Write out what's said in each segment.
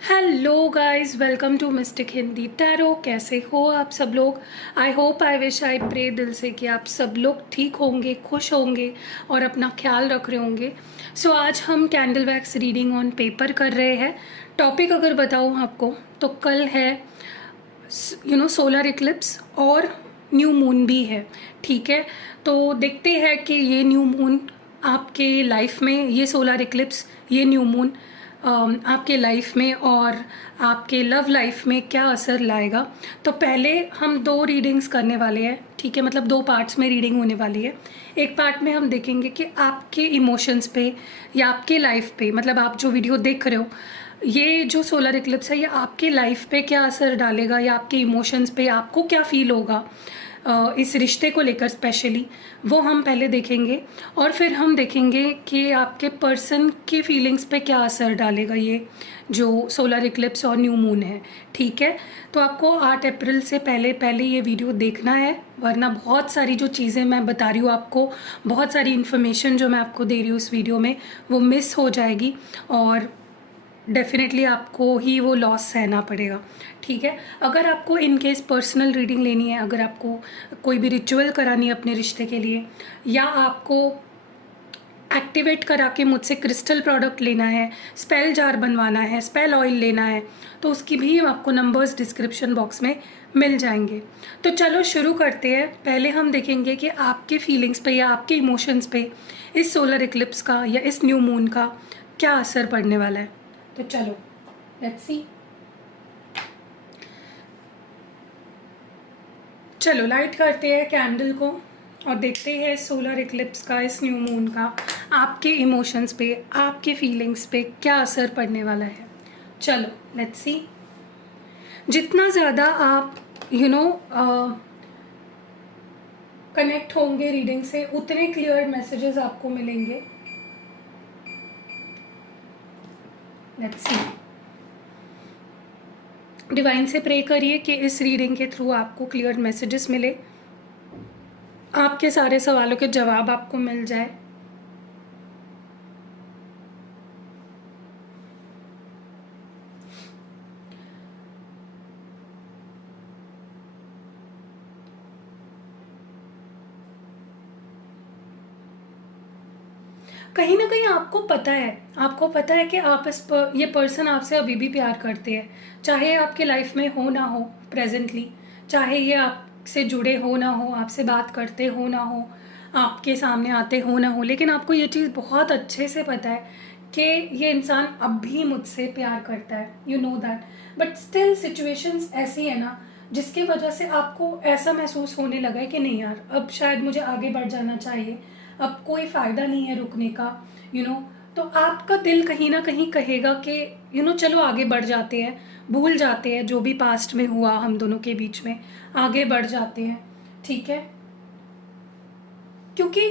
Hello guys, welcome to mystic Hindi tarot. कैसे हो आप सब लोग? I hope, I wish, I pray दिल से कि आप सब लोग ठीक होंगे, खुश होंगे और अपना ख्याल रख रहे होंगे। सो आज हम candle wax reading on paper कर रहे हैं। टॉपिक अगर बताऊँ आपको तो कल है सोलर इक्लिप्स और न्यू मून भी है। ठीक है, तो देखते हैं कि ये न्यू मून आपके लाइफ में, ये सोलर इक्लिप्स, ये न्यू मून आपके लाइफ में और आपके लव लाइफ में क्या असर लाएगा। तो पहले हम दो रीडिंग्स करने वाले हैं। ठीक है, मतलब दो पार्ट्स में रीडिंग होने वाली है। एक पार्ट में हम देखेंगे कि आपके इमोशंस पे या आपके लाइफ पे, मतलब आप जो वीडियो देख रहे हो, ये जो सोलर इक्लिप्स है ये आपके लाइफ पे क्या असर डालेगा या आपके इमोशंस पे आपको क्या फील होगा इस रिश्ते को लेकर स्पेशली, वो हम पहले देखेंगे। और फिर हम देखेंगे कि आपके पर्सन की फीलिंग्स पे क्या असर डालेगा ये जो सोलर इक्लिप्स और न्यू मून है। ठीक है, तो आपको 8 अप्रैल से पहले पहले ये वीडियो देखना है, वरना बहुत सारी जो चीज़ें मैं बता रही हूँ आपको, बहुत सारी इन्फॉर्मेशन जो मैं आपको दे रही हूँ इस वीडियो में, वो मिस हो जाएगी और डेफिनेटली आपको ही वो लॉस सहना पड़ेगा। ठीक है, अगर आपको इन केस पर्सनल रीडिंग लेनी है, अगर आपको कोई भी रिचुअल करानी है अपने रिश्ते के लिए, या आपको एक्टिवेट करा के मुझसे क्रिस्टल प्रोडक्ट लेना है, स्पेल जार बनवाना है, स्पेल ऑयल लेना है, तो उसकी भी आपको नंबर्स डिस्क्रिप्शन बॉक्स में मिल जाएंगे। तो चलो शुरू करते हैं। पहले हम देखेंगे कि आपके फीलिंग्स पे या आपके इमोशंस पे इस सोलर इक्लिप्स का या इस न्यू मून का क्या असर पड़ने वाला है। तो चलो लेट्स सी। चलो लाइट करते हैं कैंडल को और देखते हैं सोलर इक्लिप्स का, इस न्यू मून का आपके इमोशंस पे, आपके फीलिंग्स पे क्या असर पड़ने वाला है। चलो लेट्स सी। जितना ज़्यादा आप कनेक्ट होंगे रीडिंग से, उतने क्लियर मैसेजेस आपको मिलेंगे। Let's see. डिवाइन से प्रे करिए कि इस रीडिंग के थ्रू आपको क्लियर मैसेजेस मिले, आपके सारे सवालों के जवाब आपको मिल जाए। कहीं ना कहीं आपको पता है कि आप ये पर्सन आपसे अभी भी प्यार करते हैं, चाहे आपके लाइफ में हो ना हो प्रेजेंटली, चाहे ये आपसे जुड़े हो ना हो, आपसे बात करते हो ना हो, आपके सामने आते हो ना हो, लेकिन आपको ये चीज़ बहुत अच्छे से पता है कि ये इंसान अब भी मुझसे प्यार करता है। You know that, but still situations ऐसी है ना जिसकी वजह से आपको ऐसा महसूस होने लगा है कि नहीं यार, अब शायद मुझे आगे बढ़ जाना चाहिए, अब कोई फ़ायदा नहीं है रुकने का। तो आपका दिल कहीं ना कहीं कहेगा कि चलो आगे बढ़ जाते हैं, भूल जाते हैं जो भी पास्ट में हुआ हम दोनों के बीच में, आगे बढ़ जाते हैं। ठीक है, क्योंकि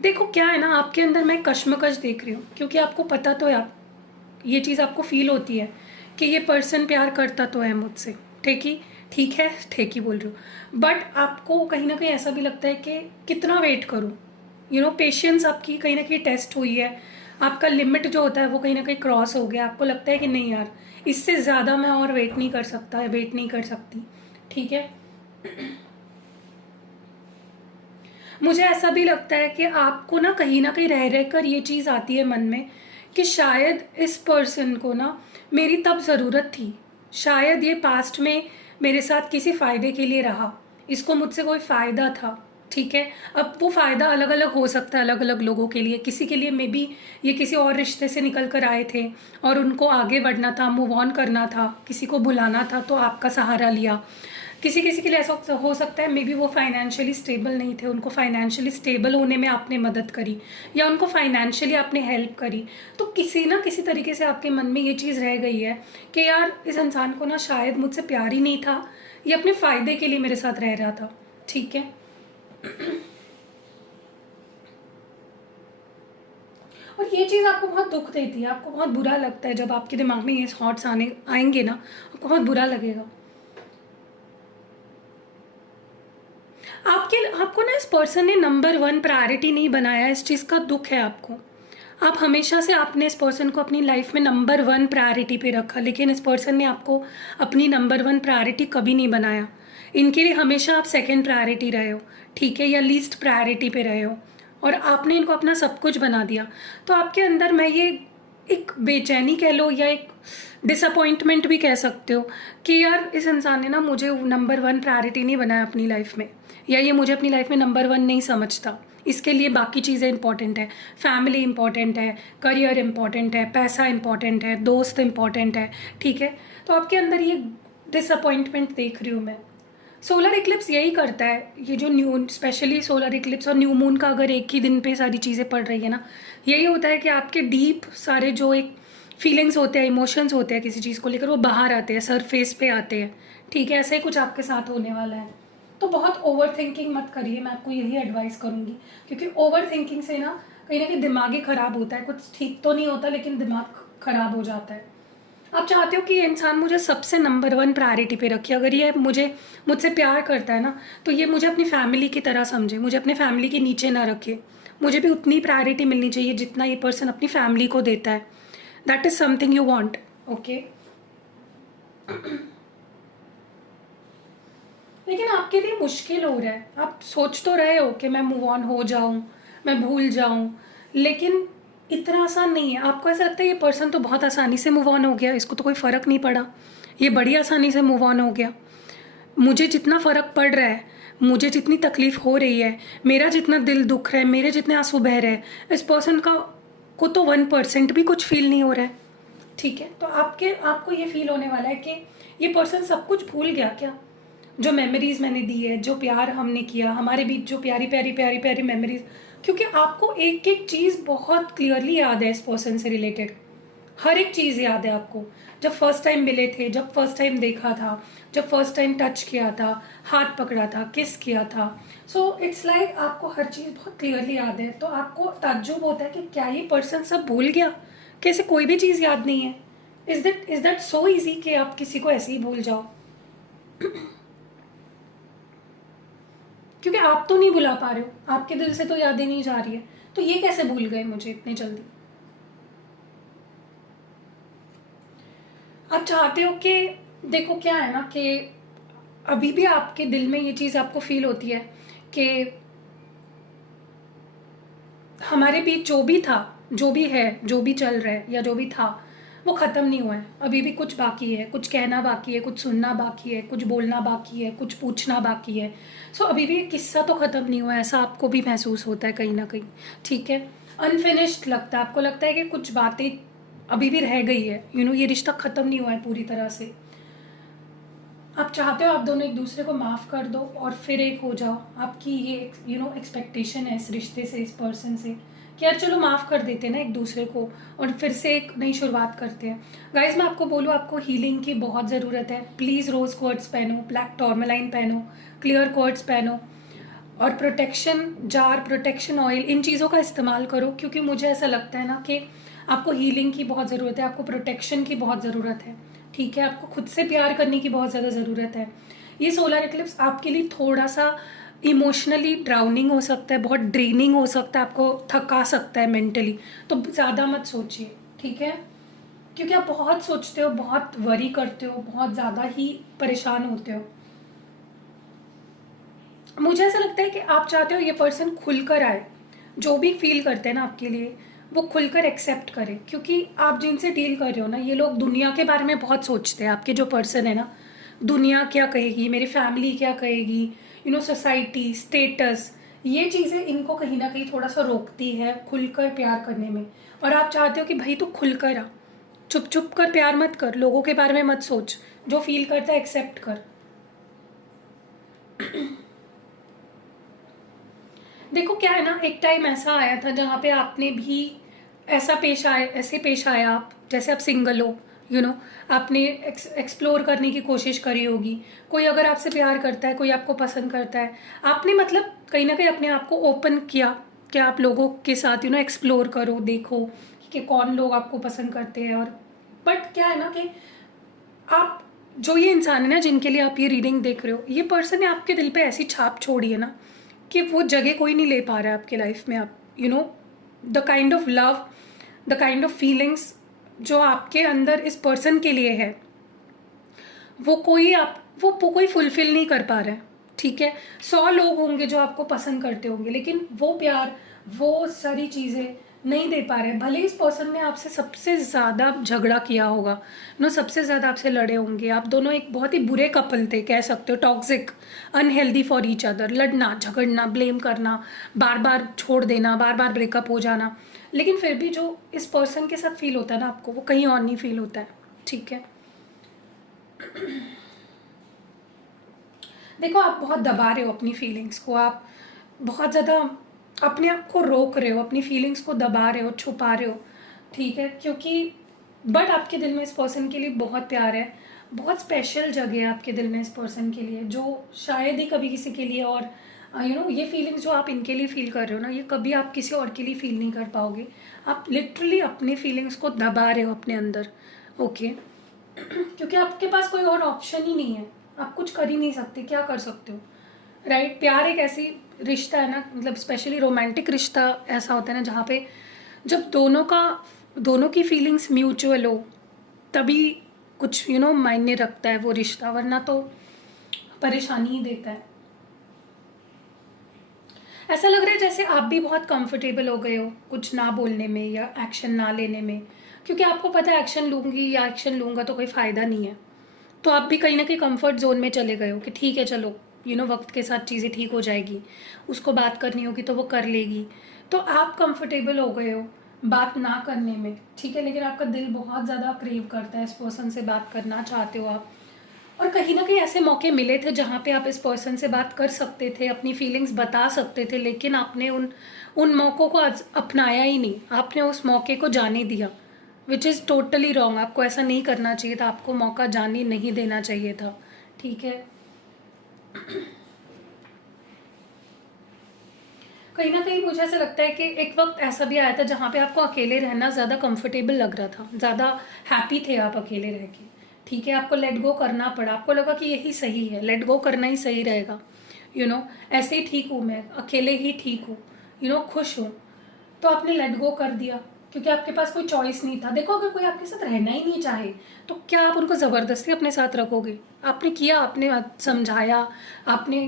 देखो क्या है ना, आपके अंदर मैं कश्मकश देख रही हूँ, क्योंकि आपको पता तो है, आप ये चीज़ आपको फील होती है कि ये पर्सन प्यार करता तो है मुझसे। ठीक ही बोल रही हूँ, बट आपको कहीं ना कहीं ऐसा भी लगता है कि कितना वेट करूँ। पेशेंस आपकी कहीं ना कहीं टेस्ट हुई है, आपका लिमिट जो होता है वो कहीं ना कहीं क्रॉस हो गया। आपको लगता है कि नहीं यार, इससे ज़्यादा मैं और वेट नहीं कर सकता, वेट नहीं कर सकती। ठीक है, मुझे ऐसा भी लगता है कि आपको ना कहीं रह कर ये चीज़ आती है मन में कि शायद इस पर्सन को ना मेरी तब ज़रूरत थी, शायद ये पास्ट में मेरे साथ किसी फ़ायदे के लिए रहा, इसको मुझसे कोई फ़ायदा था। ठीक है, अब वो फ़ायदा अलग अलग हो सकता है अलग अलग लोगों के लिए। किसी के लिए मे बी ये किसी और रिश्ते से निकल कर आए थे और उनको आगे बढ़ना था, मूव ऑन करना था, किसी को बुलाना था, तो आपका सहारा लिया। किसी किसी के लिए ऐसा हो सकता है मे बी वो फाइनेंशियली स्टेबल नहीं थे, उनको फाइनेंशियली स्टेबल होने में आपने मदद करी या उनको फाइनेंशियली आपने हेल्प करी। तो किसी ना किसी तरीके से आपके मन में ये चीज़ रह गई है कि यार इस इंसान को ना शायद मुझसे प्यार ही नहीं था, ये अपने फ़ायदे के लिए मेरे साथ रह रहा था। ठीक है, और ये चीज़ आपको बहुत दुख देती है, आपको बहुत बुरा लगता है जब आपके दिमाग में ये थॉट्स आएंगे ना, आपको बहुत बुरा लगेगा। आपको ना इस पर्सन ने नंबर 1 प्रायोरिटी नहीं बनाया, इस चीज़ का दुख है आपको। आप हमेशा से आपने इस पर्सन को अपनी लाइफ में नंबर 1 प्रायोरिटी पे रखा, लेकिन इस पर्सन ने आपको अपनी नंबर 1 प्रायोरिटी कभी नहीं बनाया। इनके लिए हमेशा आप सेकंड प्रायोरिटी रहे हो, ठीक है, या लीस्ट प्रायोरिटी पे रहे हो, और आपने इनको अपना सब कुछ बना दिया। तो आपके अंदर मैं ये एक बेचैनी कह लो या एक डिसअपॉइंटमेंट भी कह सकते हो कि यार इस इंसान ने ना मुझे नंबर 1 प्रायोरिटी नहीं बनाया अपनी लाइफ में, या ये मुझे अपनी लाइफ में नंबर 1 नहीं समझता। इसके लिए बाकी चीज़ें इंपॉर्टेंट है, फैमिली इंपॉर्टेंट है, करियर इंपॉर्टेंट है, पैसा इंपॉर्टेंट है, दोस्त इंपॉर्टेंट है, ठीक है। तो आपके अंदर ये डिसअपॉइंटमेंट देख रही हूँ मैं। सोलर इक्लिप्स यही करता है, ये जो न्यू स्पेशली सोलर इक्लिप्स और न्यू मून का अगर एक ही दिन पे सारी चीज़ें पड़ रही है ना, यही होता है कि आपके डीप सारे जो एक फीलिंग्स होते हैं, इमोशंस होते हैं किसी चीज़ को लेकर, वो बाहर आते हैं, सरफेस पे आते हैं, ठीक है। ऐसा ही कुछ आपके साथ होने वाला है। तो बहुत ओवर थिंकिंग मत करिए, मैं आपको यही एडवाइस करूँगी, क्योंकि ओवर थिंकिंग से ना कहीं दिमाग ही ख़राब होता है। कुछ ठीक तो नहीं होता, लेकिन दिमाग ख़राब हो जाता है। आप चाहते हो कि ये इंसान मुझे सबसे नंबर 1 प्रायोरिटी पे रखे। अगर ये मुझसे प्यार करता है ना, तो ये मुझे अपनी फैमिली की तरह समझे, मुझे अपने फैमिली के नीचे ना रखे। मुझे भी उतनी प्रायोरिटी मिलनी चाहिए जितना ये पर्सन अपनी फैमिली को देता है। That is something you want, okay. लेकिन आपके लिए मुश्किल हो रहा है। आप सोच तो रहे हो कि मैं मूव ऑन हो जाऊं, मैं भूल जाऊं, लेकिन इतना आसान नहीं है। आपको ऐसा लगता है ये पर्सन तो बहुत आसानी से मूव ऑन हो गया, इसको तो कोई फ़र्क नहीं पड़ा, ये बड़ी आसानी से मूव ऑन हो गया। मुझे जितना फ़र्क पड़ रहा है, मुझे जितनी तकलीफ़ हो रही है, मेरा जितना दिल दुख रहा है, मेरे जितने आंसू बह रहे हैं, इस पर्सन को तो 1% भी कुछ फील नहीं हो रहा है, ठीक है। तो आपको ये फील होने वाला है कि ये पर्सन सब कुछ भूल गया क्या, जो मेमोरीज़ मैंने दी है, जो प्यार हमने किया, हमारे बीच जो प्यारी प्यारी प्यारी प्यारी मेमोरीज़। क्योंकि आपको एक एक चीज़ बहुत क्लियरली याद है इस पर्सन से रिलेटेड, हर एक चीज़ याद है आपको। जब फर्स्ट टाइम मिले थे, जब फर्स्ट टाइम देखा था, जब फर्स्ट टाइम टच किया था, हाथ पकड़ा था, किस किया था। सो इट्स लाइक आपको हर चीज़ बहुत क्लियरली याद है। तो आपको ताज्जुब होता है कि क्या ये पर्सन सब भूल गया, कैसे कोई भी चीज़ याद नहीं है। इज़ दैट सो ईजी कि आप किसी को ऐसे ही भूल जाओ। क्योंकि आप तो नहीं भुला पा रहे हो, आपके दिल से तो यादें नहीं जा रही है, तो ये कैसे भूल गए मुझे इतने जल्दी। आप चाहते हो कि देखो क्या है ना कि अभी भी आपके दिल में ये चीज़ आपको फील होती है कि हमारे बीच जो भी था, जो भी है, जो भी चल रहा है या जो भी था, वो ख़त्म नहीं हुआ है। अभी भी कुछ बाकी है, कुछ कहना बाकी है, कुछ सुनना बाकी है, कुछ बोलना बाकी है, कुछ पूछना बाकी है। सो अभी भी किस्सा तो ख़त्म नहीं हुआ है, ऐसा आपको भी महसूस होता है कहीं ना कहीं, ठीक है। अनफिनिश्ड लगता है, आपको लगता है कि कुछ बातें अभी भी रह गई है, ये रिश्ता ख़त्म नहीं हुआ है पूरी तरह से। आप चाहते हो आप दोनों एक दूसरे को माफ़ कर दो और फिर एक हो जाओ। आपकी ये एक्सपेक्टेशन है इस रिश्ते से, इस पर्सन से, कि यार चलो माफ़ कर देते हैं ना एक दूसरे को और फिर से एक नई शुरुआत करते हैं। गाइज मैं आपको बोलूँ, आपको हीलिंग की बहुत ज़रूरत है। प्लीज़ रोज़ क्वार्ट्स पहनो, ब्लैक टॉर्मेलाइन पहनो, क्लियर क्वार्ट्स पहनो, और प्रोटेक्शन जार, प्रोटेक्शन ऑयल, इन चीज़ों का इस्तेमाल करो। क्योंकि मुझे ऐसा लगता है ना कि आपको हीलिंग की बहुत ज़रूरत है, आपको प्रोटेक्शन की बहुत ज़रूरत है, ठीक है। आपको खुद से प्यार करने की बहुत ज़्यादा ज़रूरत है। ये सोलर इक्लिप्स आपके लिए थोड़ा सा इमोशनली ड्राउनिंग हो सकता है, बहुत ड्रेनिंग हो सकता है, आपको थका सकता है मेंटली। तो ज़्यादा मत सोचिए, ठीक है, क्योंकि आप बहुत सोचते हो, बहुत वरी करते हो, बहुत ज़्यादा ही परेशान होते हो। मुझे ऐसा लगता है कि आप चाहते हो ये पर्सन खुलकर आए, जो भी फील करते हैं ना आपके लिए, वो खुलकर एक्सेप्ट करे। क्योंकि आप जिनसे डील कर रहे हो ना, ये लोग दुनिया के बारे में बहुत सोचते हैं। आपके जो पर्सन है ना, दुनिया क्या कहेगी, मेरी फैमिली क्या कहेगी, सोसाइटी, स्टेटस, ये चीज़ें इनको कहीं ना कहीं थोड़ा सा रोकती है खुलकर प्यार करने में। और आप चाहते हो कि भाई तू खुलकर आ, चुप चुप कर प्यार मत कर, लोगों के बारे में मत सोच, जो फील करता है एक्सेप्ट कर। देखो क्या है ना, एक टाइम ऐसा आया था जहाँ पे आपने भी ऐसे पेश आया आप, जैसे आप सिंगल हो, आपने एक्सप्लोर करने की कोशिश करी होगी। कोई अगर आपसे प्यार करता है, कोई आपको पसंद करता है, आपने मतलब कहीं ना कहीं अपने आप को ओपन किया कि आप लोगों के साथ एक्सप्लोर करो, देखो कि कौन लोग आपको पसंद करते हैं। और बट क्या है ना कि आप जो ये इंसान है ना जिनके लिए आप ये रीडिंग देख रहे हो, ये पर्सन ने आपके दिल पे ऐसी छाप छोड़ी है ना कि वो जगह कोई नहीं ले पा रहा है आपके लाइफ में। आप the kind of love the kind of feelings जो आपके अंदर इस पर्सन के लिए है, वो कोई फुलफिल नहीं कर पा रहा है, ठीक है। 100 लोग होंगे जो आपको पसंद करते होंगे, लेकिन वो प्यार, वो सारी चीज़ें नहीं दे पा रहे। भले इस पर्सन ने आपसे सबसे ज़्यादा झगड़ा किया होगा, सबसे ज़्यादा आपसे लड़े होंगे, आप दोनों एक बहुत ही बुरे कपल थे, कह सकते हो, toxic, unhealthy for each other, लड़ना झगड़ना, ब्लेम करना, बार बार छोड़ देना, बार बार ब्रेकअप हो जाना, लेकिन फिर भी जो इस पर्सन के साथ फील होता है ना आपको, वो कहीं और नहीं फील होता है, ठीक है। देखो, आप बहुत दबा रहे हो अपनी फीलिंग्स को, आप बहुत ज़्यादा अपने आप को रोक रहे हो, अपनी फीलिंग्स को दबा रहे हो, छुपा रहे हो, ठीक है, क्योंकि बट आपके दिल में इस पर्सन के लिए बहुत प्यार है, बहुत स्पेशल जगह है आपके दिल में इस पर्सन के लिए, जो शायद ही कभी किसी के लिए, और ये फीलिंग्स जो आप इनके लिए फील कर रहे हो ना, ये कभी आप किसी और के लिए फील नहीं कर पाओगे। आप लिटरली अपनी फीलिंग्स को दबा रहे हो अपने अंदर, ओके। क्योंकि आपके पास कोई और ऑप्शन ही नहीं है, आप कुछ कर ही नहीं सकते, क्या कर सकते हो, राइट। प्यार एक ऐसी रिश्ता है ना, मतलब स्पेशली रोमांटिक रिश्ता ऐसा होता है ना, जहाँ पे जब दोनों की फीलिंग्स म्यूचुअल हो, तभी कुछ मायने रखता है वो रिश्ता, वरना तो परेशानी ही देता है। ऐसा लग रहा है जैसे आप भी बहुत कंफर्टेबल हो गए हो कुछ ना बोलने में या एक्शन ना लेने में, क्योंकि आपको पता है एक्शन लूँगी या एक्शन लूँगा तो कोई फ़ायदा नहीं है, तो आप भी कहीं ना कहीं कंफर्ट जोन में चले गए हो कि ठीक है, चलो वक्त के साथ चीज़ें ठीक हो जाएगी, उसको बात करनी होगी तो वो कर लेगी, तो आप कंफर्टेबल हो गए हो बात ना करने में, ठीक है। लेकिन आपका दिल बहुत ज़्यादा क्रेव करता है, इस पर्सन से बात करना चाहते हो आप, और कहीं ना कहीं ऐसे मौके मिले थे जहाँ पे आप इस पर्सन से बात कर सकते थे, अपनी फीलिंग्स बता सकते थे, लेकिन आपने उन मौक़ों को अपनाया ही नहीं, आपने उस मौके को जाने दिया, विच इज़ टोटली रॉन्ग। आपको ऐसा नहीं करना चाहिए था, आपको मौका जाने नहीं देना चाहिए था, ठीक है। कहीं ना कहीं मुझे ऐसा लगता है कि एक वक्त ऐसा भी आया था जहाँ पे आपको अकेले रहना ज़्यादा कंफर्टेबल लग रहा था, ज़्यादा हैप्पी थे आप अकेले रह के, ठीक है। आपको लेट गो करना पड़ा, आपको लगा कि यही सही है, लेट गो करना ही सही रहेगा, ऐसे ही ठीक हूँ मैं, अकेले ही ठीक हूँ, खुश हूँ, तो आपने लेट गो कर दिया, क्योंकि आपके पास कोई चॉइस नहीं था। देखो, अगर कोई आपके साथ रहना ही नहीं चाहे तो क्या आप उनको ज़बरदस्ती अपने साथ रखोगे? आपने किया, आपने समझाया, आपने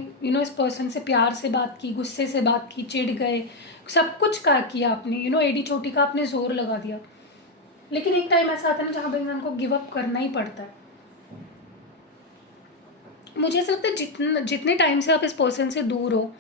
इस पर्सन से प्यार से बात की, गुस्से से बात की, चिढ़ गए, सब कुछ का किया आपने, एडी चोटी का आपने जोर लगा दिया, लेकिन एक टाइम ऐसा आता है ना जहाँ पर इंसान को गिव अप करना ही पड़ता है। मुझे ऐसा लगता है जितने टाइम से आप इस पर्सन से दूर हो,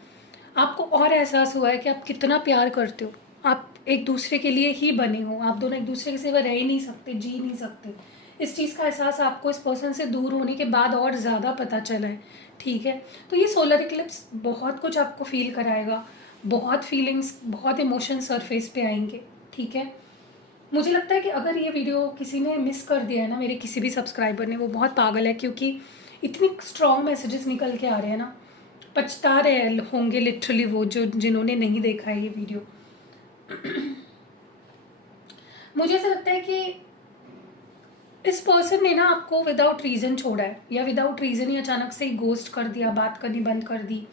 आपको और एहसास हुआ है कि आप कितना प्यार करते हो, आप एक दूसरे के लिए ही बने हो, आप दोनों एक दूसरे के सिवा रह ही नहीं सकते, जी नहीं सकते। इस चीज़ का एहसास आपको इस पर्सन से दूर होने के बाद और ज़्यादा पता चला है, ठीक है। तो ये सोलर इक्लिप्स बहुत कुछ आपको फील कराएगा, बहुत फीलिंग्स, बहुत इमोशन सरफेस पे आएंगे, ठीक है। मुझे लगता है कि अगर ये वीडियो किसी ने मिस कर दिया है ना, मेरे किसी भी सब्सक्राइबर ने, वो बहुत पागल है, क्योंकि इतनी स्ट्रॉन्ग मैसेजेस निकल के आ रहे हैं ना, पछता रहे होंगे लिटरली वो जिन्होंने नहीं देखा है ये वीडियो। मुझे ऐसा लगता है कि इस पर्सन ने ना आपको विदाउट रीज़न छोड़ा है, या विदाउट रीज़न ही अचानक से ही गोस्ट कर दिया, बात करनी बंद कर दी,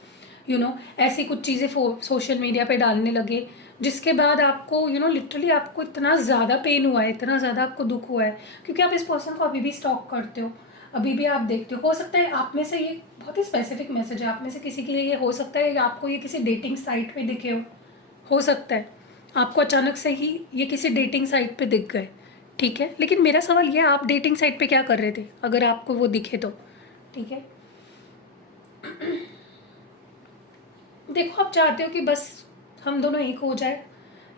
ऐसी कुछ चीज़ें सोशल मीडिया पे डालने लगे, जिसके बाद आपको लिटरली आपको इतना ज़्यादा पेन हुआ है, इतना ज़्यादा आपको दुख हुआ है, क्योंकि आप इस पर्सन को अभी भी स्टॉक करते हो, अभी भी आप देखते हो सकता है आप में से ये बहुत ही स्पेसिफिक मैसेज है, आप में से किसी के लिए ये हो सकता है, या आपको ये किसी डेटिंग साइट पे दिखे हो सकता है आपको अचानक से ही ये किसी डेटिंग साइट पे दिख गए, ठीक है। लेकिन मेरा सवाल ये है, आप डेटिंग साइट पे क्या कर रहे थे अगर आपको वो दिखे तो, ठीक है। देखो, आप चाहते हो कि बस हम दोनों एक हो जाए,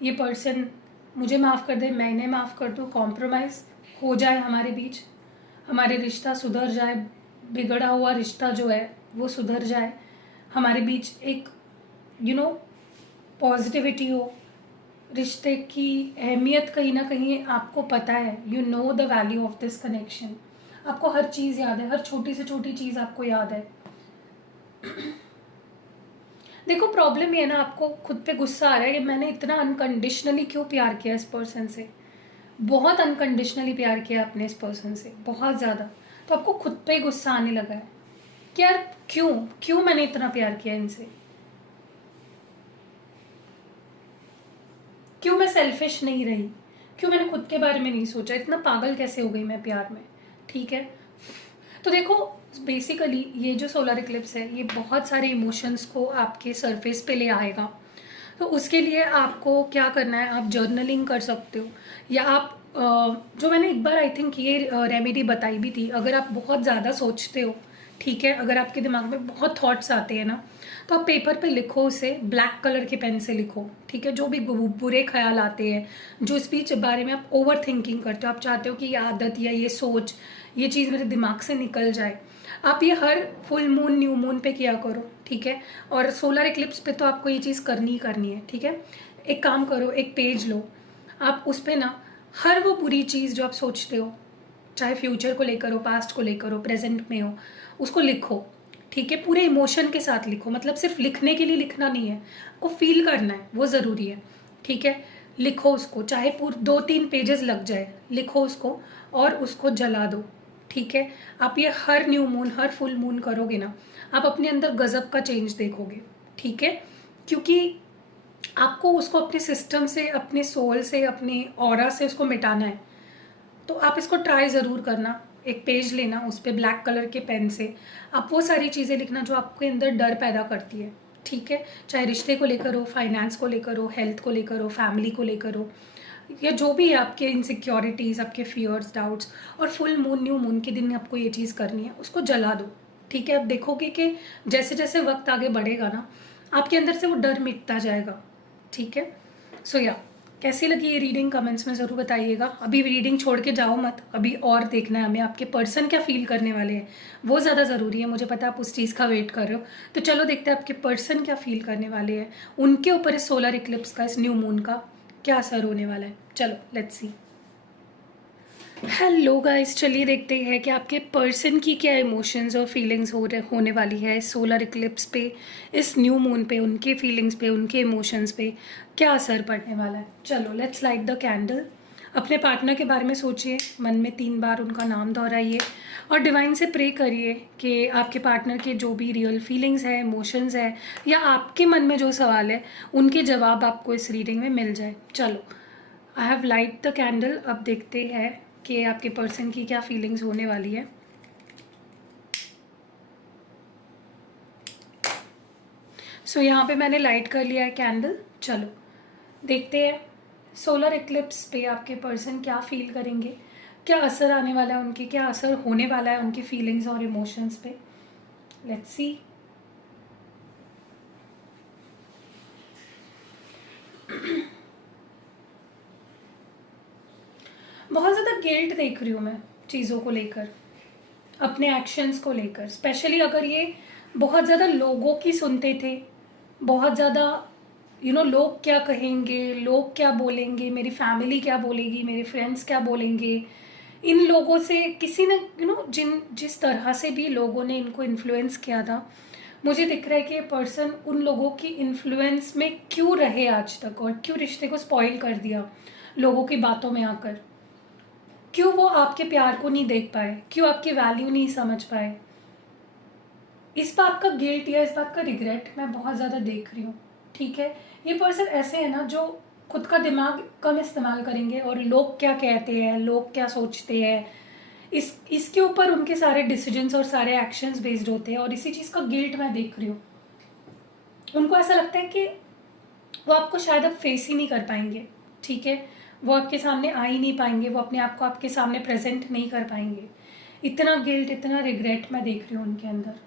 ये पर्सन मुझे माफ़ कर दे, मैं इन्हें माफ़ कर दूँ, कॉम्प्रोमाइज़ हो जाए हमारे बीच, हमारे रिश्ता सुधर जाए, बिगड़ा हुआ रिश्ता जो है वो सुधर जाए, हमारे बीच एक पॉजिटिविटी हो, रिश्ते की अहमियत कहीं ना कहीं आपको पता है, the value of this connection, आपको हर चीज़ याद है, हर छोटी से छोटी चीज़ आपको याद है। देखो, प्रॉब्लम ये है ना, आपको खुद पे गुस्सा आ रहा है कि मैंने इतना अनकंडीशनली क्यों प्यार किया इस पर्सन से, बहुत अनकंडीशनली प्यार किया आपने इस पर्सन से, बहुत ज़्यादा, तो आपको खुद पे गुस्सा आने लगा है कि यार क्यों मैंने इतना प्यार किया इनसे, क्यों मैं सेल्फिश नहीं रही, क्यों मैंने खुद के बारे में नहीं सोचा, इतना पागल कैसे हो गई मैं प्यार में, ठीक है। तो देखो बेसिकली ये जो सोलर इक्लिप्स है ये बहुत सारे इमोशंस को आपके सरफेस पे ले आएगा। तो उसके लिए आपको क्या करना है, आप जर्नलिंग कर सकते हो, या आप जो मैंने एक बार आई थिंक ये रेमेडी बताई भी थी, अगर आप बहुत ज़्यादा सोचते हो, ठीक है, अगर आपके दिमाग में बहुत थॉट्स आते हैं ना, तो आप पेपर पे लिखो, उसे ब्लैक कलर के पेन से लिखो, ठीक है। जो भी बुरे ख्याल आते हैं, जो स्पीच बारे में आप ओवर थिंकिंग करते हो, आप चाहते हो कि ये आदत या ये सोच, ये चीज़ मेरे दिमाग से निकल जाए, आप ये हर फुल मून न्यू मून पे किया करो, ठीक है। और सोलर इक्लिप्स पे तो आपको ये चीज़ करनी ही करनी है, ठीक है। एक काम करो, एक पेज लो, आप उस पर ना हर वो बुरी चीज़ जो आप सोचते हो, चाहे फ्यूचर को लेकर हो, पास्ट को लेकर हो, प्रेजेंट में हो, उसको लिखो, ठीक है। पूरे इमोशन के साथ लिखो, मतलब सिर्फ लिखने के लिए लिखना नहीं है, आपको फील करना है, वो ज़रूरी है, ठीक है। लिखो उसको, चाहे पूरे 2-3 पेजेस लग जाए, लिखो उसको और उसको जला दो, ठीक है। आप ये हर न्यू मून, हर फुल मून करोगे ना, आप अपने अंदर गजब का चेंज देखोगे, ठीक है। क्योंकि आपको उसको अपने सिस्टम से, अपने सोल से, अपने ऑरा से उसको मिटाना है। तो आप इसको ट्राई ज़रूर करना। एक पेज लेना, उस पर ब्लैक कलर के पेन से आप वो सारी चीज़ें लिखना जो आपके अंदर डर पैदा करती है, ठीक है। चाहे रिश्ते को लेकर हो, फाइनेंस को लेकर हो, हेल्थ को लेकर हो, फैमिली को लेकर हो, या जो भी है आपके इनसिक्योरिटीज़, आपके फियर्स, डाउट्स। और फुल मून, न्यू मून के दिन आपको ये चीज़ करनी है, उसको जला दो, ठीक है। आप देखोगे कि जैसे जैसे वक्त आगे बढ़ेगा ना, आपके अंदर से वो डर मिटता जाएगा, ठीक है। सो या कैसी लगी ये रीडिंग कमेंट्स में ज़रूर बताइएगा। अभी रीडिंग छोड़ के जाओ मत, अभी और देखना है हमें आपके पर्सन क्या फील करने वाले हैं, वो ज़्यादा ज़रूरी है। मुझे पता है आप उस चीज़ का वेट कर रहे हो, तो चलो देखते हैं आपके पर्सन क्या फील करने वाले हैं, उनके ऊपर इस सोलर इक्लिप्स का, इस न्यू मून का क्या असर होने वाला है। चलो लेट्स सी। हेलो गाइस, चलिए देखते हैं कि आपके पर्सन की क्या इमोशंस और फीलिंग्स होने वाली है इस सोलर इक्लिप्स पे, इस न्यू मून पे, उनके फीलिंग्स पे, उनके इमोशंस पे क्या असर पड़ने वाला है। चलो लेट्स लाइट द कैंडल। अपने पार्टनर के बारे में सोचिए, मन में 3 बार उनका नाम दोहराइए और डिवाइन से प्रे करिए कि आपके पार्टनर के जो भी रियल फीलिंग्स है, इमोशंस है, या आपके मन में जो सवाल है, उनके जवाब आपको इस रीडिंग में मिल जाए। चलो I have light the candle. अब देखते हैं कि आपके पर्सन की क्या फीलिंग्स होने वाली है। सो यहाँ पे मैंने लाइट कर लिया है कैंडल। चलो देखते हैं सोलर इक्लिप्स पे आपके पर्सन क्या फील करेंगे, क्या असर आने वाला है उनके, क्या असर होने वाला है उनकी फीलिंग्स और इमोशंस पे। Let's see. बहुत ज़्यादा गिल्ट देख रही हूँ मैं चीज़ों को लेकर, अपने एक्शंस को लेकर, स्पेशली अगर ये बहुत ज़्यादा लोगों की सुनते थे, बहुत ज़्यादा लोग क्या कहेंगे, लोग क्या बोलेंगे, मेरी फैमिली क्या बोलेगी, मेरे फ्रेंड्स क्या बोलेंगे, इन लोगों से किसी ने जिस तरह से भी लोगों ने इनको इन्फ्लुएंस किया था, मुझे दिख रहा है कि ये पर्सन उन लोगों की इन्फ्लुएंस में क्यों रहे आज तक, और क्यों रिश्ते को स्पॉइल कर दिया लोगों की बातों में आकर, क्यों वो आपके प्यार को नहीं देख पाए, क्यों आपकी वैल्यू नहीं समझ पाए। इस बात का गिल्ट या इस बात का रिग्रेट मैं बहुत ज़्यादा देख रही हूँ, ठीक है। ये पर्सन ऐसे है ना जो खुद का दिमाग कम इस्तेमाल करेंगे, और लोग क्या कहते हैं, लोग क्या सोचते हैं, इसके ऊपर उनके सारे डिसीजंस और सारे एक्शंस बेस्ड होते हैं, और इसी चीज़ का गिल्ट मैं देख रही हूँ। उनको ऐसा लगता है कि वो आपको शायद अब फेस ही नहीं कर पाएंगे, ठीक है। वो आपके सामने आ ही नहीं पाएंगे, वो अपने आप को आपके सामने प्रेजेंट नहीं कर पाएंगे। इतना गिल्ट, इतना रिग्रेट मैं देख रही हूँ उनके अंदर।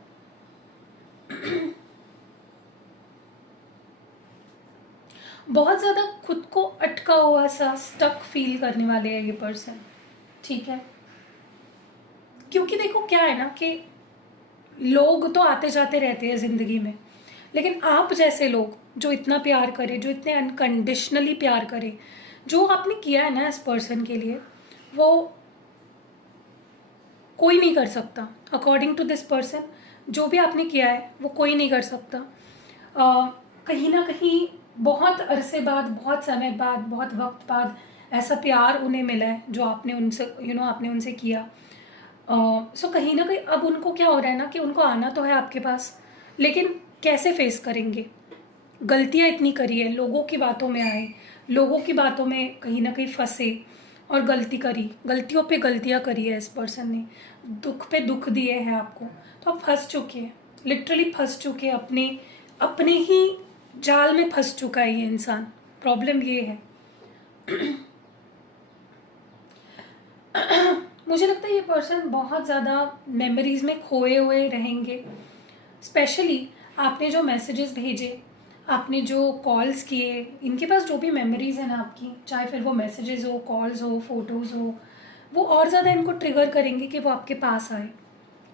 बहुत ज़्यादा खुद को अटका हुआ सा, स्टक फील करने वाले हैं ये पर्सन, ठीक है। क्योंकि देखो क्या है ना कि लोग तो आते जाते रहते हैं ज़िंदगी में, लेकिन आप जैसे लोग जो इतना प्यार करें, जो इतने अनकंडीशनली प्यार करें, जो आपने किया है ना इस पर्सन के लिए, वो कोई नहीं कर सकता। अकॉर्डिंग टू दिस पर्सन जो भी आपने किया है वो कोई नहीं कर सकता। कहीं ना कहीं बहुत अरसे बाद, बहुत समय बाद, बहुत वक्त बाद ऐसा प्यार उन्हें मिला है जो आपने उनसे आपने उनसे किया। सो कहीं ना कहीं अब उनको क्या हो रहा है ना कि उनको आना तो है आपके पास, लेकिन कैसे फेस करेंगे। गलतियाँ इतनी करी है, लोगों की बातों में आए, लोगों की बातों में कहीं ना कहीं फंसे और गलतियों पे गलतियाँ करी है इस पर्सन ने, दुख पे दुख दिए हैं आपको, तो आप फंस चुके हैं, लिटरली फंस चुके हैं, अपने अपने ही जाल में फंस चुका है ये इंसान। प्रॉब्लम ये है। मुझे लगता है ये पर्सन बहुत ज़्यादा मेमोरीज में खोए हुए रहेंगे। स्पेशली आपने जो मैसेजेस भेजे, आपने जो कॉल्स किए, इनके पास जो भी मेमोरीज है ना आपकी, चाहे फिर वो मैसेजेस हो, कॉल्स हो, फोटोज़ हो, वो और ज़्यादा इनको ट्रिगर करेंगे कि वो आपके पास आए।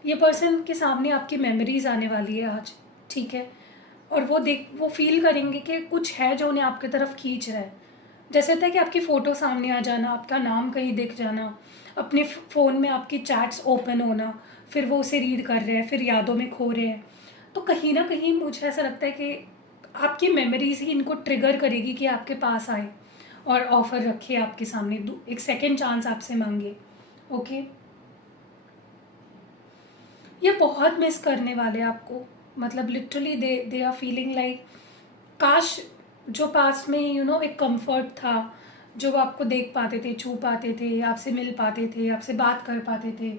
ये पर्सन के सामने आपकी मेमोरीज आने वाली है आज, ठीक है, और वो फील करेंगे कि कुछ है जो उन्हें आपकी तरफ खींच रहा है। जैसे होता है कि आपकी फ़ोटो सामने आ जाना, आपका नाम कहीं दिख जाना, अपने फ़ोन में आपकी चैट्स ओपन होना, फिर वो उसे रीड कर रहे हैं, फिर यादों में खो रहे हैं। तो कहीं ना कहीं मुझे ऐसा लगता है कि आपकी मेमोरीज ही इनको ट्रिगर करेगी कि आपके पास आए और ऑफ़र रखे आपके सामने, एक सेकेंड चांस आपसे मांगे। ओके, ये बहुत मिस करने वाले आपको, मतलब literally they are feeling like काश जो पास में एक कंफर्ट था, जो वो आपको देख पाते थे, छू पाते थे, आपसे मिल पाते थे, आपसे बात कर पाते थे,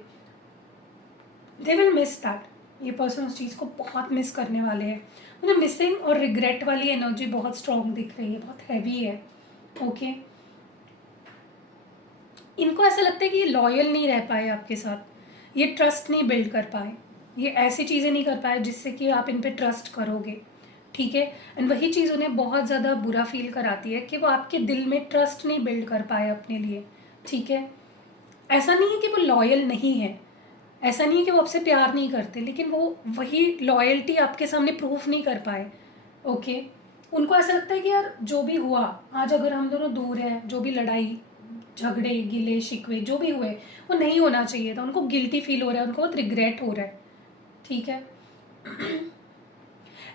दे विल मिस दैट। ये पर्सन उस चीज़ को बहुत मिस करने वाले हैं। मुझे मिसिंग और रिग्रेट वाली एनर्जी बहुत स्ट्रॉन्ग दिख रही है, बहुत हैवी है। ओके, इनको ऐसा लगता है कि ये लॉयल नहीं रह पाए आपके साथ, ये ट्रस्ट नहीं बिल्ड कर पाए, ये ऐसी चीज़ें नहीं कर पाए जिससे कि आप इन पे ट्रस्ट करोगे, ठीक है। एंड वही चीज़ उन्हें बहुत ज़्यादा बुरा फील कराती है कि वो आपके दिल में ट्रस्ट नहीं बिल्ड कर पाए अपने लिए, ठीक है। ऐसा नहीं है कि वो लॉयल नहीं है, ऐसा नहीं है कि वो आपसे प्यार नहीं करते, लेकिन वो वही लॉयल्टी आपके सामने प्रूफ नहीं कर पाए। ओके, उनको ऐसा लगता है कि यार जो भी हुआ आज, अगर हम दोनों दूर हैं, जो भी लड़ाई झगड़े गिले शिकवे जो भी हुए वो नहीं होना चाहिए था, उनको गिल्टी फील हो रहा है, उनको बहुत रिग्रेट हो रहा है, ठीक है।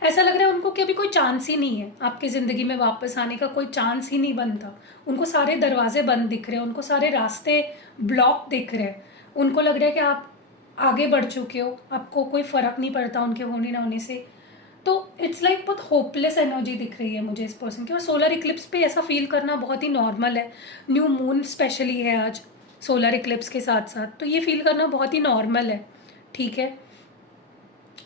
ऐसा लग रहा है उनको कि अभी कोई चांस ही नहीं है आपकी ज़िंदगी में वापस आने का, कोई चांस ही नहीं बनता। उनको सारे दरवाजे बंद दिख रहे हैं, उनको सारे रास्ते ब्लॉक दिख रहे हैं, उनको लग रहा है कि आप आगे बढ़ चुके हो, आपको कोई फ़र्क नहीं पड़ता उनके होने ना होने से। तो इट्स लाइक बहुत होपलेस एनर्जी दिख रही है मुझे इस पर्सन की। और सोलर इक्लिप्स पे ऐसा फील करना बहुत ही नॉर्मल है, न्यू मून स्पेशली है आज सोलर इक्लिप्स के साथ साथ, तो ये फील करना बहुत ही नॉर्मल है, ठीक है।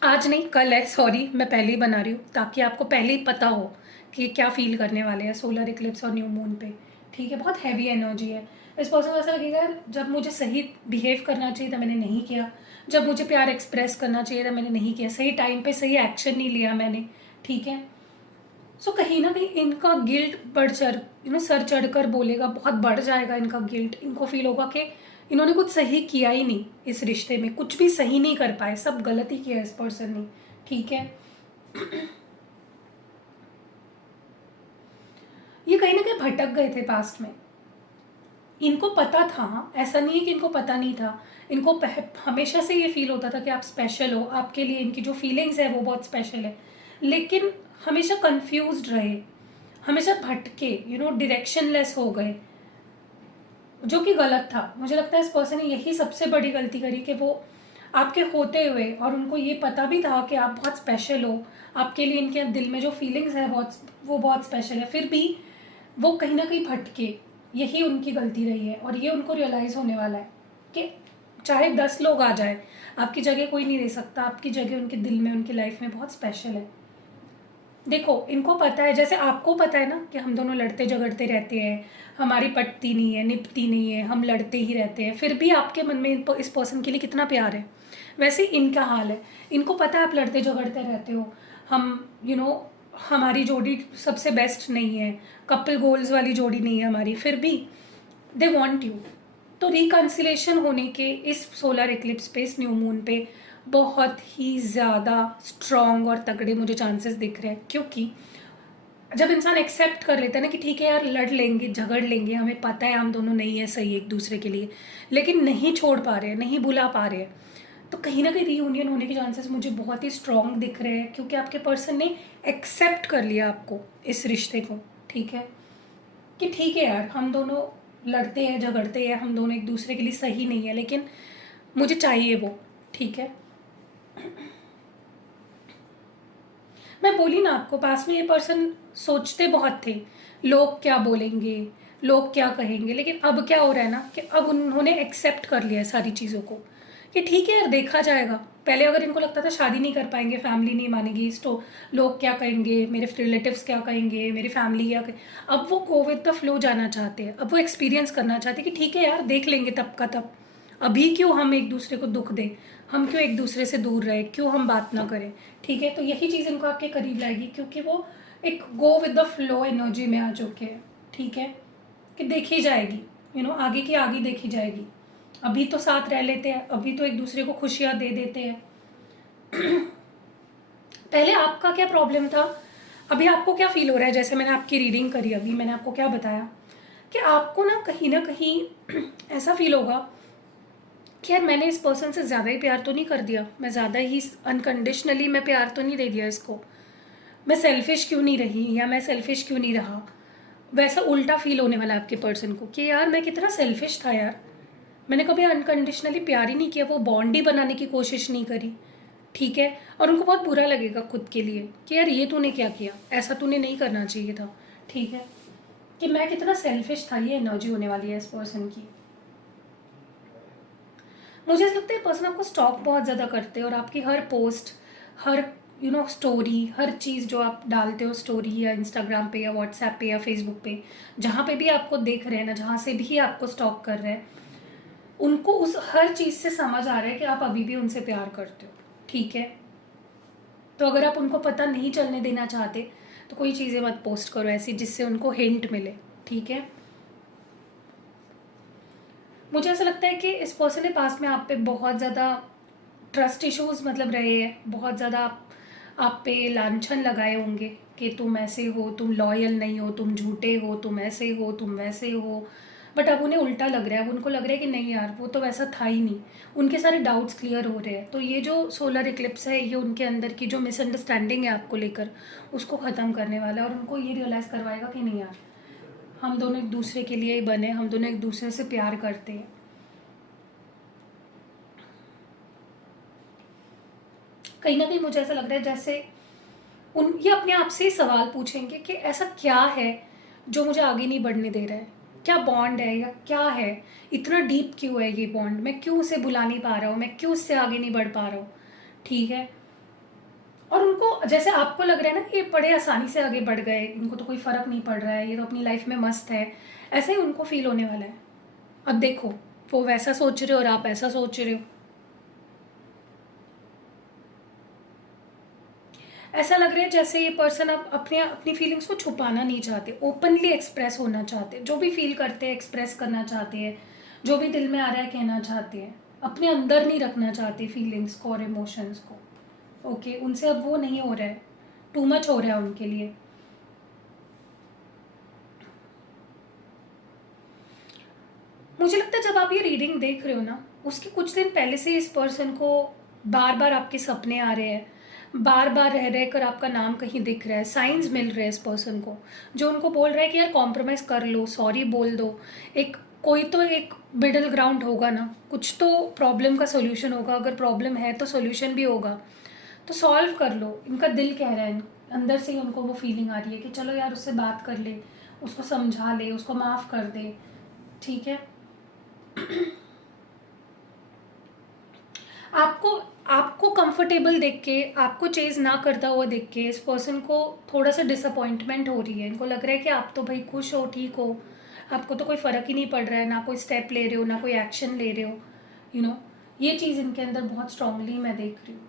आज नहीं कल है, सॉरी मैं पहले ही बना रही हूँ ताकि आपको पहले ही पता हो कि क्या फील करने वाले हैं सोलर इक्लिप्स और न्यू मून पे, ठीक है। बहुत हैवी एनर्जी है इस पर्सन को। ऐसा लगेगा जब मुझे सही बिहेव करना चाहिए था मैंने नहीं किया, जब मुझे प्यार एक्सप्रेस करना चाहिए था मैंने नहीं किया, सही टाइम पे सही एक्शन नहीं लिया मैंने, ठीक है। सो कहीं ना कहीं इनका गिल्ट बढ़ चढ़ सर चढ़ कर बोलेगा, बहुत बढ़ जाएगा इनका गिल्ट। इनको फील होगा कि इन्होंने कुछ सही किया ही नहीं, इस रिश्ते में कुछ भी सही नहीं कर पाए, सब गलत ही किया इस पर्सन ने, ठीक है। ये कहीं ना कहीं भटक गए थे पास्ट में, इनको पता था, ऐसा नहीं है कि इनको पता नहीं था, इनको हमेशा से ये फील होता था कि आप स्पेशल हो, आपके लिए इनकी जो फीलिंग्स है वो बहुत स्पेशल है, लेकिन हमेशा कंफ्यूज्ड रहे, हमेशा भटके, डायरेक्शनलेस हो गए, जो कि गलत था। मुझे लगता है इस पर्सन ने यही सबसे बड़ी गलती करी कि वो आपके होते हुए, और उनको ये पता भी था कि आप बहुत स्पेशल हो, आपके लिए इनके दिल में जो फीलिंग्स है वो बहुत स्पेशल है, फिर भी वो कहीं ना कहीं भटके। यही उनकी गलती रही है, और ये उनको रियलाइज़ होने वाला है कि चाहे 10 लोग आ जाए, आपकी जगह कोई नहीं ले सकता, आपकी जगह उनके दिल में, उनकी लाइफ में बहुत स्पेशल है। देखो इनको पता है, जैसे आपको पता है ना कि हम दोनों लड़ते झगड़ते रहते हैं, हमारी पटती नहीं है, निपटती नहीं है, हम लड़ते ही रहते हैं, फिर भी आपके मन में इस पर्सन के लिए कितना प्यार है, वैसे इनका हाल है। इनको पता है आप लड़ते झगड़ते रहते हो, हम हमारी जोड़ी सबसे बेस्ट नहीं है, कपल गोल्स वाली जोड़ी नहीं है हमारी, फिर भी दे वॉन्ट यू। तो रिकन्सिलेशन होने के इस सोलर इक्लिप्स पे, इस न्यू मून पे बहुत ही ज़्यादा स्ट्रॉन्ग और तगड़े मुझे चांसेस दिख रहे हैं, क्योंकि जब इंसान एक्सेप्ट कर लेता है ना कि ठीक है यार लड़ लेंगे झगड़ लेंगे, हमें पता है हम दोनों नहीं है सही एक दूसरे के लिए, लेकिन नहीं छोड़ पा रहे हैं, नहीं भुला पा रहे हैं, तो कहीं ना कहीं रीयूनियन होने के चांसेस मुझे बहुत ही स्ट्रॉन्ग दिख रहे हैं, क्योंकि आपके पर्सन ने एक्सेप्ट कर लिया आपको, इस रिश्ते को, ठीक है, कि ठीक है यार हम दोनों लड़ते हैं झगड़ते हैं, हम दोनों एक दूसरे के लिए सही नहीं है, लेकिन मुझे चाहिए वो, ठीक है। मैं बोली ना आपको, पास में ये पर्सन सोचते बहुत थे लोग क्या बोलेंगे, लोग क्या कहेंगे, लेकिन अब क्या हो रहा है ना कि अब उन्होंने एक्सेप्ट कर लिया है सारी चीज़ों को कि ठीक है यार, देखा जाएगा। पहले अगर इनको लगता था शादी नहीं कर पाएंगे, फैमिली नहीं मानेगी, तो लोग क्या कहेंगे, मेरे रिलेटिव्स क्या कहेंगे, मेरी फैमिली क्या कहेंगे, अब वो गो विद द फ्लो जाना चाहते हैं। अब वो एक्सपीरियंस करना चाहते हैं कि ठीक है यार, देख लेंगे तब का तब, अभी क्यों हम एक दूसरे को दुख दें, हम क्यों एक दूसरे से दूर रहे, क्यों हम बात ना करें। ठीक है, तो यही चीज़ इनको आपके करीब लाएगी, क्योंकि वो एक go with the flow energy में आ चुके हैं। ठीक है, कि देखी जाएगी, आगे की आगे देखी जाएगी। अभी तो साथ रह लेते हैं, अभी तो एक दूसरे को खुशियाँ दे देते हैं। पहले आपका क्या प्रॉब्लम था, अभी आपको क्या फील हो रहा है? जैसे मैंने आपकी रीडिंग करी, अभी मैंने आपको क्या बताया कि आपको ना कहीं ऐसा फील होगा कि यार मैंने इस पर्सन से ज़्यादा ही प्यार तो नहीं कर दिया, मैं ज़्यादा ही अनकंडीशनली मैं प्यार तो नहीं दे दिया इसको, मैं सेल्फिश क्यों नहीं रही, या मैं सेल्फिश क्यों नहीं रहा। वैसा उल्टा फील होने वाला है आपके पर्सन को कि यार मैं कितना सेल्फिश था यार, मैंने कभी अनकंडीशनली प्यार ही नहीं किया, वो बॉन्ड ही बनाने की कोशिश नहीं करी। ठीक है, और उनको बहुत बुरा लगेगा खुद के लिए कि यार ये तूने क्या किया, ऐसा तूने नहीं करना चाहिए था। ठीक है, कि मैं कितना सेल्फिश था, ये एनर्जी होने वाली है इस पर्सन की। मुझे ऐसा लगता है पर्सन आपको स्टॉक बहुत ज़्यादा करते हैं, और आपकी हर पोस्ट, हर स्टोरी, हर चीज़ जो आप डालते हो स्टोरी, या इंस्टाग्राम पे, या व्हाट्सएप पे, या फेसबुक पे, जहाँ पे भी आपको देख रहे हैं ना, जहाँ से भी आपको स्टॉक कर रहे हैं, उनको उस हर चीज़ से समझ आ रहा है कि आप अभी भी उनसे प्यार करते हो। ठीक है, तो अगर आप उनको पता नहीं चलने देना चाहते तो कोई चीज़ें मत पोस्ट करो ऐसी जिससे उनको हिंट मिले। ठीक है, मुझे ऐसा लगता है कि इस पर्सन के पास में आप पे बहुत ज़्यादा ट्रस्ट इश्यूज मतलब रहे हैं, बहुत ज़्यादा आप पे लांछन लगाए होंगे कि तुम ऐसे हो, तुम लॉयल नहीं हो, तुम झूठे हो, तुम ऐसे हो, तुम वैसे हो। बट अब उन्हें उल्टा लग रहा है, अब उनको लग रहा है कि नहीं यार, वो तो वैसा था ही नहीं। उनके सारे डाउट्स क्लियर हो रहे हैं। तो ये जो सोलर इक्लिप्स है, ये उनके अंदर की जो मिसअंडरस्टैंडिंग है आपको लेकर, उसको ख़त्म करने वाला है, और उनको ये रियलाइज़ करवाएगा कि नहीं यार, हम दोनों एक दूसरे के लिए ही बने, हम दोनों एक दूसरे से प्यार करते हैं। कहीं ना कहीं मुझे ऐसा लग रहा है जैसे ये अपने आप से ही सवाल पूछेंगे कि ऐसा क्या है जो मुझे आगे नहीं बढ़ने दे रहा है, क्या बॉन्ड है, या क्या है, इतना डीप क्यों है ये बॉन्ड, मैं क्यों उसे भुला नहीं पा रहा हूँ, मैं क्यों उससे आगे नहीं बढ़ पा रहा हूँ। ठीक है, और उनको जैसे आपको लग रहा है ना कि ये बड़े आसानी से आगे बढ़ गए, इनको तो कोई फ़र्क नहीं पड़ रहा है, ये तो अपनी लाइफ में मस्त है, ऐसे ही उनको फील होने वाला है। अब देखो, वो वैसा सोच रहे हो और आप ऐसा सोच रहे हो। ऐसा लग रहा है जैसे ये पर्सन अब अपनी फीलिंग्स को छुपाना नहीं चाहते, ओपनली एक्सप्रेस होना चाहते, जो भी फील करते हैं एक्सप्रेस करना चाहते हैं, जो भी दिल में आ रहा है कहना चाहते हैं, अपने अंदर नहीं रखना चाहते फीलिंग्स को और इमोशंस को। ओके, उनसे अब वो नहीं हो रहा है, टू मच हो रहा है उनके लिए। मुझे लगता है जब आप ये रीडिंग देख रहे हो ना, उसके कुछ दिन पहले से इस पर्सन को बार बार आपके सपने आ रहे हैं, बार बार रह रह कर आपका नाम कहीं दिख रहा है, साइंस मिल रहे हैं इस पर्सन को, जो उनको बोल रहा है कि यार कॉम्प्रोमाइज़ कर लो, सॉरी बोल दो, एक कोई तो एक मिडल ग्राउंड होगा ना, कुछ तो प्रॉब्लम का सोल्यूशन होगा, अगर प्रॉब्लम है तो सोल्यूशन भी होगा, तो सॉल्व कर लो। इनका दिल कह रहा है, अंदर से ही उनको वो फीलिंग आ रही है कि चलो यार उससे बात कर ले, उसको समझा ले, उसको माफ़ कर दे। ठीक है, आपको आपको कंफर्टेबल देख के, आपको चेज ना करता हुआ देख के इस पर्सन को थोड़ा सा डिसअपॉइंटमेंट हो रही है। इनको लग रहा है कि आप तो भाई खुश हो, ठीक हो, आपको तो कोई फ़र्क ही नहीं पड़ रहा है, ना कोई स्टेप ले रहे हो, ना कोई एक्शन ले रहे हो। ये चीज़ इनके अंदर बहुत स्ट्रांगली मैं देख रही हूँ।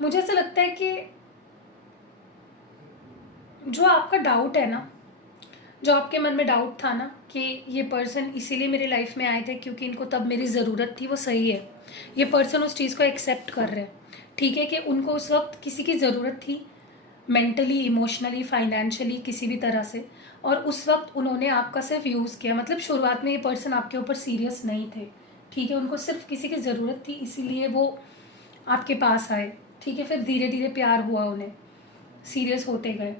मुझे ऐसा लगता है कि जो आपका डाउट है ना, जो आपके मन में डाउट था ना कि ये पर्सन इसीलिए मेरी लाइफ में आए थे क्योंकि इनको तब मेरी ज़रूरत थी, वो सही है। ये पर्सन उस चीज़ को एक्सेप्ट कर रहे हैं। ठीक है, कि उनको उस वक्त किसी की ज़रूरत थी, मेंटली, इमोशनली, फाइनेंशियली, किसी भी तरह से, और उस वक्त उन्होंने आपका सिर्फ यूज़ किया। मतलब शुरुआत में ये पर्सन आपके ऊपर सीरियस नहीं थे। ठीक है, उनको सिर्फ किसी की ज़रूरत थी, इसीलिए वो आपके पास आए। ठीक है, फिर धीरे धीरे प्यार हुआ उन्हें, सीरियस होते गए।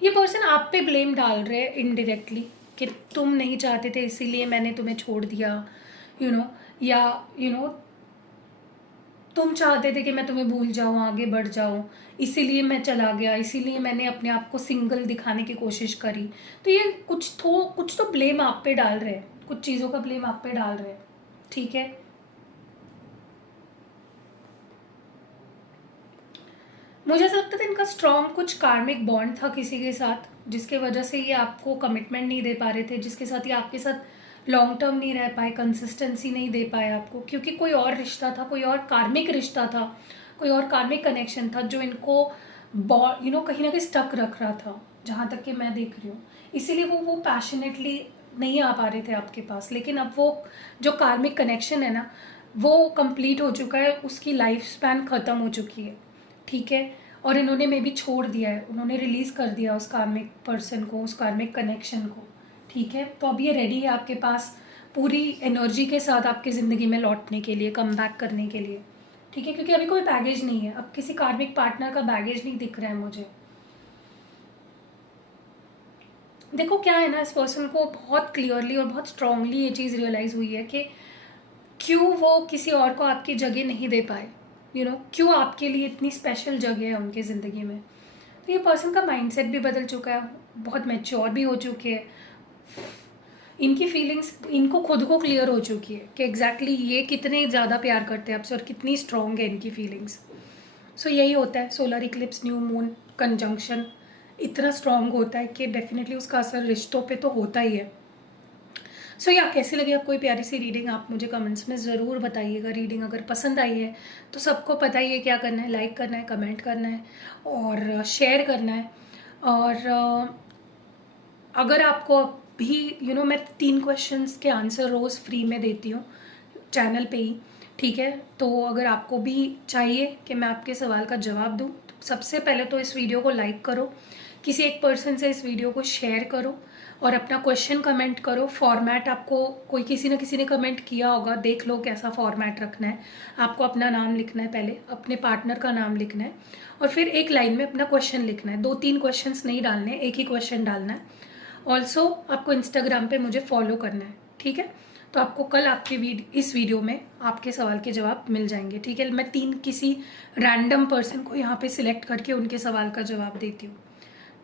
ये पर्सन आप पे ब्लेम डाल रहे हैं इनडायरेक्टली कि तुम नहीं चाहते थे इसीलिए मैंने तुम्हें छोड़ दिया, या तुम चाहते थे कि मैं तुम्हें भूल जाऊं, आगे बढ़ जाऊं, इसीलिए मैं चला गया, इसीलिए मैंने अपने आप को सिंगल दिखाने की कोशिश करी। तो ये कुछ तो ब्लेम आप पे डाल रहे हैं, कुछ चीज़ों का ब्लेम आप पे डाल रहे हैं, ठीक है। मुझे ऐसा लगता था इनका स्ट्रॉन्ग कुछ कार्मिक बॉन्ड था किसी के साथ, जिसके वजह से ये आपको कमिटमेंट नहीं दे पा रहे थे, जिसके साथ ये आपके साथ लॉन्ग टर्म नहीं रह पाए, कंसिस्टेंसी नहीं दे पाए आपको, क्योंकि कोई और रिश्ता था, कोई और कार्मिक रिश्ता था, कोई और कार्मिक कनेक्शन था जो इनको कहीं ना कहीं स्टक रख रहा था, जहाँ तक कि मैं देख रही हूँ। इसीलिए वो पैशनेटली नहीं आ पा रहे थे आपके पास। लेकिन अब वो जो कार्मिक कनेक्शन है ना, वो कंप्लीट हो चुका है, उसकी लाइफ स्पैन ख़त्म हो चुकी है, ठीक है। और इन्होंने मे भी छोड़ दिया है, उन्होंने रिलीज़ कर दिया उस कार्मिक पर्सन को, उस कार्मिक कनेक्शन को, ठीक है। तो अब ये रेडी है आपके पास पूरी एनर्जी के साथ आपकी ज़िंदगी में लौटने के लिए, कम बैक करने के लिए, ठीक है। क्योंकि अभी कोई बैगेज नहीं है, अब किसी कार्मिक पार्टनर का बैगेज नहीं दिख रहा है मुझे। देखो क्या है ना, इस पर्सन को बहुत क्लियरली और बहुत स्ट्रांगली ये चीज़ रियलाइज़ हुई है कि क्यों वो किसी और को आपकी जगह नहीं दे पाए, क्यों आपके लिए इतनी स्पेशल जगह है उनकी ज़िंदगी में। तो ये पर्सन का माइंडसेट भी बदल चुका है, बहुत मैच्योर भी हो चुके हैं, इनकी फीलिंग्स इनको खुद को क्लियर हो चुकी है कि एग्जैक्टली ये कितने ज़्यादा प्यार करते हैं आपसे और कितनी स्ट्रॉन्ग है इनकी फीलिंग्स। सो यही होता है, solar Eclipse, new moon conjunction इतना स्ट्रॉन्ग होता है कि डेफिनेटली उसका असर रिश्तों पे तो होता ही है। सो या कैसी लगी आपको प्यारी सी रीडिंग, आप मुझे कमेंट्स में ज़रूर बताइएगा। रीडिंग अगर पसंद आई है तो सबको पता ही है क्या करना है, लाइक करना है, कमेंट करना है और शेयर करना है। और अगर आपको भी मैं 3 क्वेश्चंस के आंसर रोज़ फ्री में देती हूँ चैनल पे ही, ठीक है। तो अगर आपको भी चाहिए कि मैं आपके सवाल का जवाब दूँ तो सबसे पहले तो इस वीडियो को लाइक करो, किसी एक पर्सन से इस वीडियो को शेयर करो और अपना क्वेश्चन कमेंट करो। फॉर्मेट आपको किसी न किसी ने कमेंट किया होगा, देख लो कैसा फॉर्मेट रखना है। आपको अपना नाम लिखना है, पहले अपने पार्टनर का नाम लिखना है और फिर एक लाइन में अपना क्वेश्चन लिखना है। 2-3 क्वेश्चंस नहीं डालने, एक ही क्वेश्चन डालना है। ऑल्सो आपको इंस्टाग्राम पे मुझे फॉलो करना है, ठीक है। तो आपको कल आपके इस वीडियो में आपके सवाल के जवाब मिल जाएंगे, ठीक है। मैं 3 किसी रैंडम पर्सन को यहाँ पे सिलेक्ट करके उनके सवाल का जवाब देती हूँ,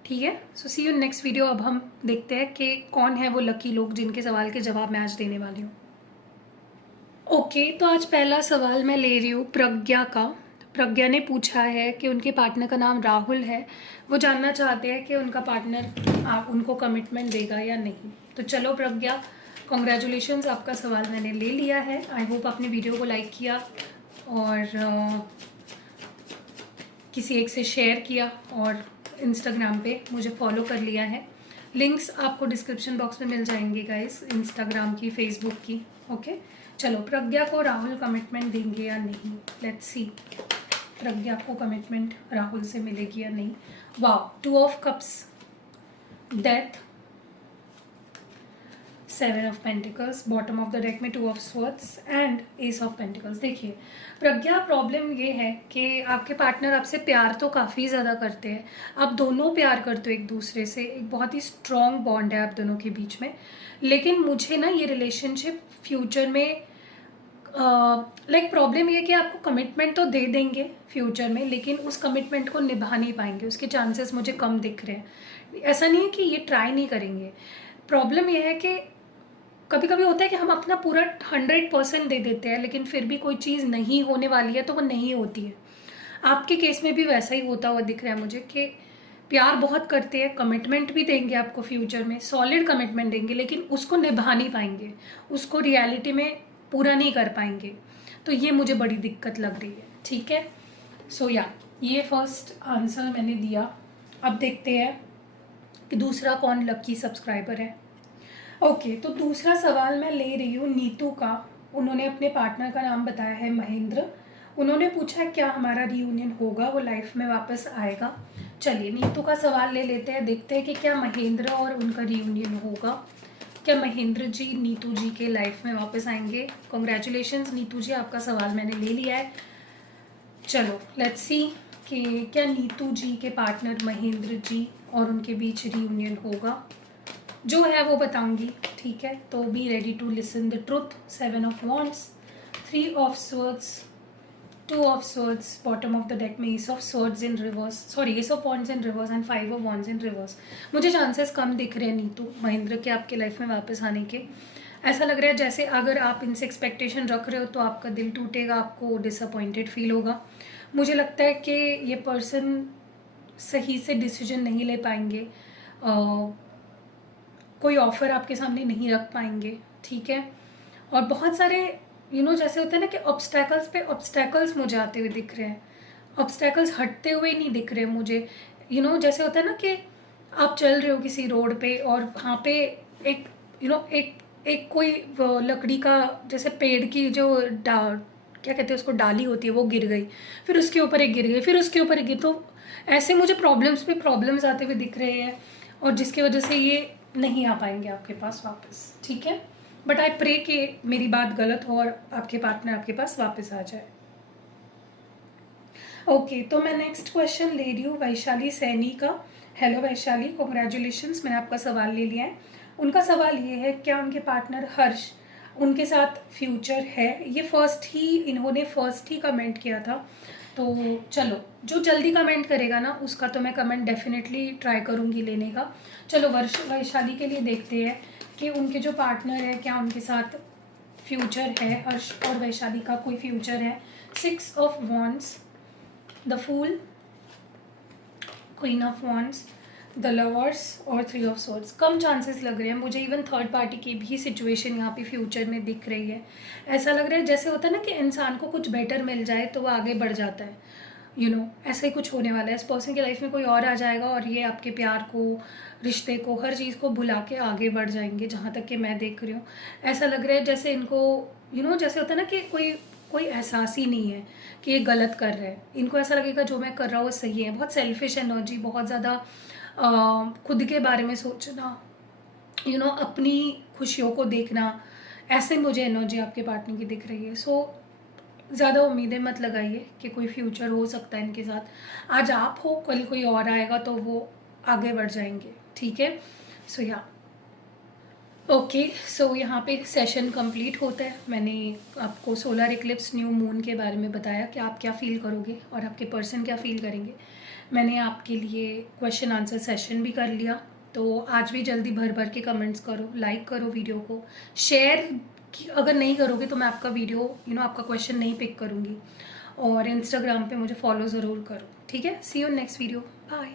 ठीक है। सो सी यू नेक्स्ट वीडियो। अब हम देखते हैं कि कौन है वो लकी लोग जिनके सवाल के जवाब मैं आज देने वाली हूँ। ओके, तो आज पहला सवाल मैं ले रही हूँ प्रज्ञा का। प्रज्ञा ने पूछा है कि उनके पार्टनर का नाम राहुल है, वो जानना चाहते हैं कि उनका पार्टनर उनको कमिटमेंट देगा या नहीं। तो चलो प्रज्ञा, कॉन्ग्रेचुलेशंस, आपका सवाल मैंने ले लिया है। आई होप आपने वीडियो को लाइक किया और किसी एक से शेयर किया और इंस्टाग्राम पे मुझे फॉलो कर लिया है। लिंक्स आपको डिस्क्रिप्शन बॉक्स में मिल जाएंगे गाइस, इंस्टाग्राम की, फेसबुक की, ओके। चलो, प्रज्ञा को राहुल कमिटमेंट देंगे या नहीं, लेट्स सी प्रज्ञा को कमिटमेंट राहुल से मिलेगी या नहीं। Wow, 2 of cups, death, 7 of pentacles, bottom of the deck में 2 of swords and S of pentacles. देखिए प्रज्ञा, प्रॉब्लम ये है कि आपके पार्टनर आपसे प्यार तो काफ़ी ज़्यादा करते हैं, आप दोनों प्यार करते हो एक दूसरे से, एक बहुत ही स्ट्रॉन्ग बॉन्ड है आप दोनों के बीच में। लेकिन मुझे ना ये रिलेशनशिप फ्यूचर में लाइक प्रॉब्लम ये कि आपको कमिटमेंट तो दे देंगे फ्यूचर में, लेकिन उस कमिटमेंट को निभा नहीं पाएंगे, उसके चांसेस मुझे कम दिख रहे हैं। ऐसा नहीं है कि ये ट्राई नहीं करेंगे, प्रॉब्लम ये है कि कभी कभी होता है कि हम अपना पूरा 100% दे देते हैं, लेकिन फिर भी कोई चीज़ नहीं होने वाली है तो वो नहीं होती है। आपके केस में भी वैसा ही होता हुआ दिख रहा है मुझे कि प्यार बहुत करते हैं, कमिटमेंट भी देंगे आपको फ्यूचर में, सॉलिड कमिटमेंट देंगे, लेकिन उसको निभा नहीं पाएंगे, उसको रियलिटी में पूरा नहीं कर पाएंगे। तो ये मुझे बड़ी दिक्कत लग रही है, ठीक है। सो या ये फर्स्ट आंसर मैंने दिया। अब देखते हैं कि दूसरा कौन लकी सब्सक्राइबर है। ओके, तो दूसरा सवाल मैं ले रही हूँ नीतू का। उन्होंने अपने पार्टनर का नाम बताया है महेंद्र। उन्होंने पूछा है क्या हमारा रीयूनियन होगा, वो लाइफ में वापस आएगा। चलिए नीतू का सवाल ले लेते हैं, देखते हैं कि क्या महेंद्र और उनका रीयूनियन होगा, क्या महेंद्र जी नीतू जी के लाइफ में वापस आएंगे। कॉन्ग्रेचुलेशंस नीतू जी, आपका सवाल मैंने ले लिया है। चलो लेट्स सी कि क्या नीतू जी के पार्टनर महेंद्र जी और उनके बीच रीयूनियन होगा। जो है वो बताऊंगी, ठीक है। तो be ready to listen the truth. 7 of wands, 3 of swords, 2 of swords, bottom of the deck में ace of swords in reverse, sorry ace of wands in reverse and 5 of wands in reverse. मुझे chances कम दिख रहे हैं नीतू महेंद्र के आपके life में वापस आने के। ऐसा लग रहा है जैसे अगर आप इनसे एक्सपेक्टेशन रख रहे हो तो आपका दिल टूटेगा, आपको डिसअपॉइंटेड फील होगा। मुझे लगता है कि ये पर्सन सही से डिसीजन नहीं ले पाएंगे, कोई ऑफ़र आपके सामने नहीं रख पाएंगे, ठीक है। और बहुत सारे जैसे होता है ना कि ऑब्स्टैकल्स पे ऑब्स्टैकल्स मुझे आते हुए दिख रहे हैं, ऑब्स्टैकल्स हटते हुए नहीं दिख रहे मुझे। जैसे होता है ना कि आप चल रहे हो किसी रोड पे और वहाँ पे एक एक कोई लकड़ी का, जैसे पेड़ की जो क्या कहते हैं उसको, डाली होती है, वो गिर गई, फिर उसके ऊपर एक गिर गई, फिर उसके ऊपर एक गिर। तो ऐसे मुझे प्रॉब्लम्स पे प्रॉब्लम्स आते हुए दिख रहे हैं, और जिसकी वजह से ये नहीं आ पाएंगे आपके पास वापस, ठीक है। बट आई प्रे कि मेरी बात गलत हो और आपके पार्टनर आपके पास वापस आ जाए। ओके, तो मैं नेक्स्ट क्वेश्चन ले रही हूँ वैशाली सैनी का। हेलो वैशाली, कॉन्ग्रेचुलेशंस, मैंने आपका सवाल ले लिया है। उनका सवाल ये है, क्या उनके पार्टनर हर्ष, उनके साथ फ्यूचर है? ये इन्होंने फर्स्ट ही कमेंट किया था। तो चलो, जो जल्दी कमेंट करेगा ना उसका तो मैं कमेंट डेफिनेटली ट्राई करूँगी लेने का। चलो वैशाली के लिए देखते हैं कि उनके जो पार्टनर है क्या उनके साथ फ्यूचर है, हर्ष और वैशाली का कोई फ्यूचर है। 6 of wands, the fool, queen of wands, the lovers और 3 ऑफ स्वॉर्ड्स। कम चांसेस लग रहे हैं मुझे, इवन थर्ड पार्टी की भी सिचुएशन यहाँ पे फ्यूचर में दिख रही है। ऐसा लग रहा है जैसे होता है ना कि इंसान को कुछ बेटर मिल जाए तो वो आगे बढ़ जाता है, ऐसा ही कुछ होने वाला है। इस पर्सन की लाइफ में कोई और आ जाएगा और ये आपके प्यार को, रिश्ते को, हर चीज़ को भुला के आगे बढ़ जाएंगे, जहाँ तक कि मैं देख रही हूँ। ऐसा लग रहा है जैसे इनको जैसे होता है ना कि कोई एहसास ही नहीं है कि ये गलत कर रहे हैं। इनको ऐसा लगेगा जो मैं कर रहा हूँ वो सही है। बहुत सेल्फिश एनर्जी, बहुत ज़्यादा खुद के बारे में सोचना, अपनी खुशियों को देखना, ऐसे मुझे एनर्जी आपके पार्टनर की दिख रही है। सो ज़्यादा उम्मीदें मत लगाइए कि कोई फ्यूचर हो सकता है इनके साथ। आज आप हो, कल कोई और आएगा तो वो आगे बढ़ जाएंगे, ठीक है। सो या ओके, सो यहाँ पे सेशन कंप्लीट होता है। मैंने आपको सोलर इक्लिप्स, न्यू मून के बारे में बताया कि आप क्या फ़ील करोगे और आपके पर्सन क्या फ़ील करेंगे। मैंने आपके लिए क्वेश्चन आंसर सेशन भी कर लिया। तो आज भी जल्दी भर भर के कमेंट्स करो, लाइक करो वीडियो को, शेयर अगर नहीं करोगे तो मैं आपका वीडियो आपका क्वेश्चन नहीं पिक करूँगी। और इंस्टाग्राम पे मुझे फॉलो ज़रूर करो, ठीक है। सी यू नेक्स्ट वीडियो, बाय।